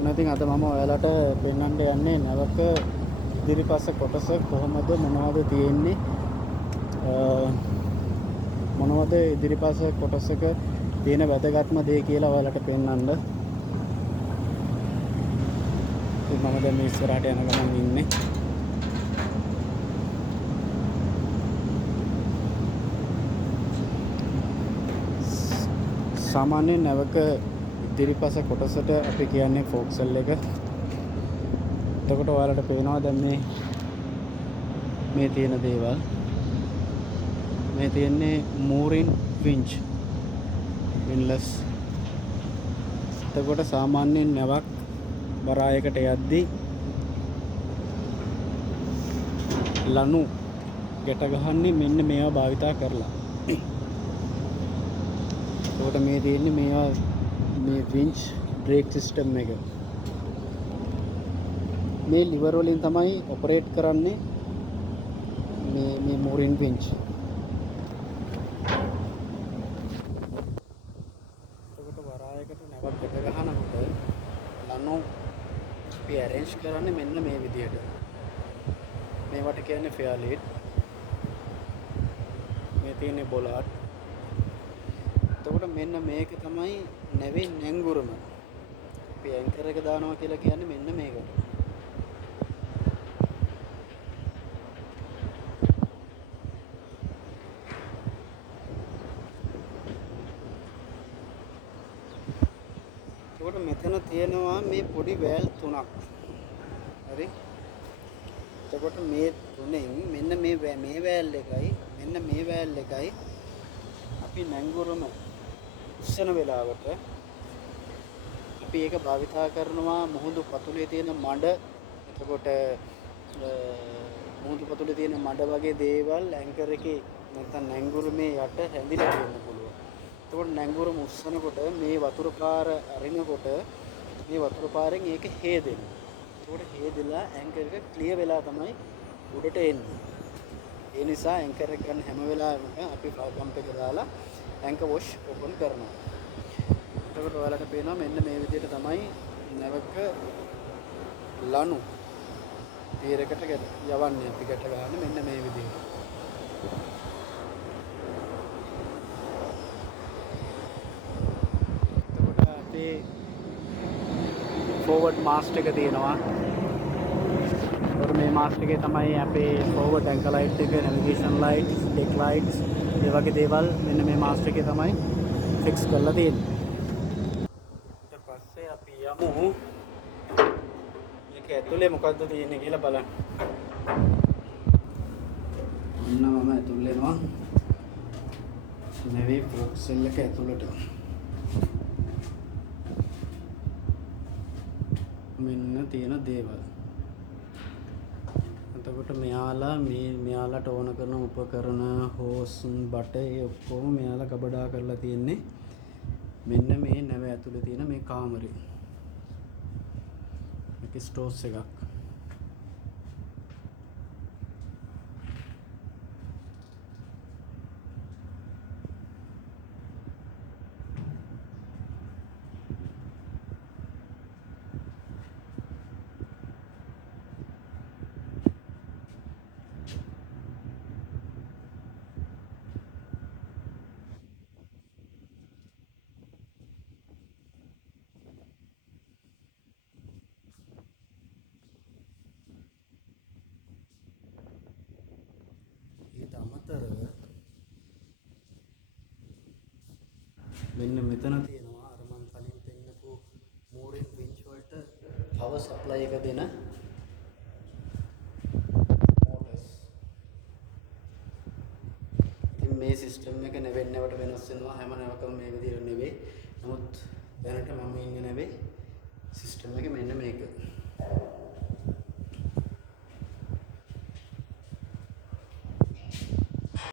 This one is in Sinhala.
ඔන්න ඉතින් අද මම ඔයාලට පෙන්වන්න යන්නේ නැවක ඉදිරිපස කොටස කොහොමද මොනවද තියෙන්නේ මොනවද ඉදිරිපස කොටසක තියෙන වැදගත්ම දේ කියලා ඔයාලට පෙන්වන්න. ඉතින් මම දැන් මේ ඉස්සරහට යන ගමන් ඉන්නේ. සාමාන්‍ය නැවක ඉදිරිපස කොටසට අපි කියන්නේ ෆෝක්සල් එක. එතකොට ඔයාලට පේනවා දැන් මේ තියෙන දේවල්. මේ තියෙන්නේ mooring winch windlass. එතකොට සාමාන්‍යයෙන් නැවක් බරායකට යද්දී ලනු ගැට ගහන්නේ මෙන්න මේවා භාවිතා කරලා. එතකොට මේ තියෙන්නේ මේවා මේ වින්ච් බ්‍රේක් සිස්ටම් එක. මේ ලිවර් වලින් තමයි ඔපරේට් කරන්නේ මේ mooring winch. එතකොට වරායකට නැවක් ගැට ගහනකොට ලනු අපි arrange කරන්නේ මෙන්න මේ විදිහට. මේවට කියන්නේ fairlead. මේ තියෙන්නේ bollard. එතකොට මෙන්න මේක තමයි නැවේ නැංගුරම. අපි ඇන්කර් එක දානවා කියලා කියන්නේ මෙන්න මේකට. එතකොට මෙතන තියෙනවා මේ පොඩි වෑල් තුනක්. හරි. එතකොට මේ තුනෙන් මෙන්න මේ වෑල් එකයි මෙන්න මේ වෑල් එකයි අපි නැංගුරම උස්සන වෙලාවට අපි ඒක භාවිතා කරනවා මුහුදු පතුලේ තියෙන මඩ. එතකොට මුහුදු පතුලේ තියෙන මඩ වගේ දේවල් ඇන්කර් එකේ නැත්නම් නැංගුරමේ යට හැඳිලා තියෙන්න පුළුවන්. එතකොට නැංගුරම උස්සනකොට මේ වතුර පාර අරිනකොට මේ වතුර පාරෙන් ඒක හේදෙනවා. එතකොට හේදලා ඇන්කර් එක ක්ලියර් වෙලා තමයි උඩට එන්නේ. ඒ නිසා ඇන්කර් එක ගන්න හැම වෙලාවෙම අපි පම්ප් එක දාලා ඇන්කර් වොෂ් ඕපන් කරනවා. එතකොට ඔයාලට පේනවා මෙන්න මේ විදිහට තමයි නැවක ලනු තීරයකට යවන්නේ අපි ගැට ගන්න මෙන්න මේ විදිහට. එතකොට අපේ ෆෝවර්ඩ් මාස්ට් එක තියෙනවා. මේ මාස්ට් එකේ තමයි අපේ ෆෝවර්ඩ් ඇන්කර් ලයිට් එක, නැවිගේෂන් ලයිට්ස්, ඩෙක් ලයිට්ස් ඒ වගේ දේවල් මෙන්න මේ මාස්ට් එකේ තමයි ෆික්ස් කරලා තියෙන්නේ. ඊට පස්සේ අපි යමු මේක ඇතුලේ මොකද්ද තියෙන්නේ කියලා බලන්න. ඔන්න මම ඇතුල් වෙනවා නෙවී ෆෝක්සල් එක ඇතුළට. මෙන්න තියෙන දේවල්. එතකොට මෙයාලට ඕන කරන උපකරණ හෝස් බට ඒ ඔක්කොම මෙයාලා ගබඩා කරලා තියෙන්නේ මෙන්න මේ නැව ඇතුලේ තියෙන මේ කාමරේ. මේක ස්ටෝස් එකක්. ඊට අමතරව මෙන්න මෙතන තියෙනවා අර මම කලින් පෙන්නපු mooring winch වලට power supply එක දෙන motors. ඉතින් මේ සිස්ටම් එක නැවෙන්නවට වෙනස් වෙනවා හැම නැවකම මේ විදිහට නෙවෙයි. නමුත් දැනට මම ඉන්නේ නැවේ සිස්ටම් එක මෙන්න මේක.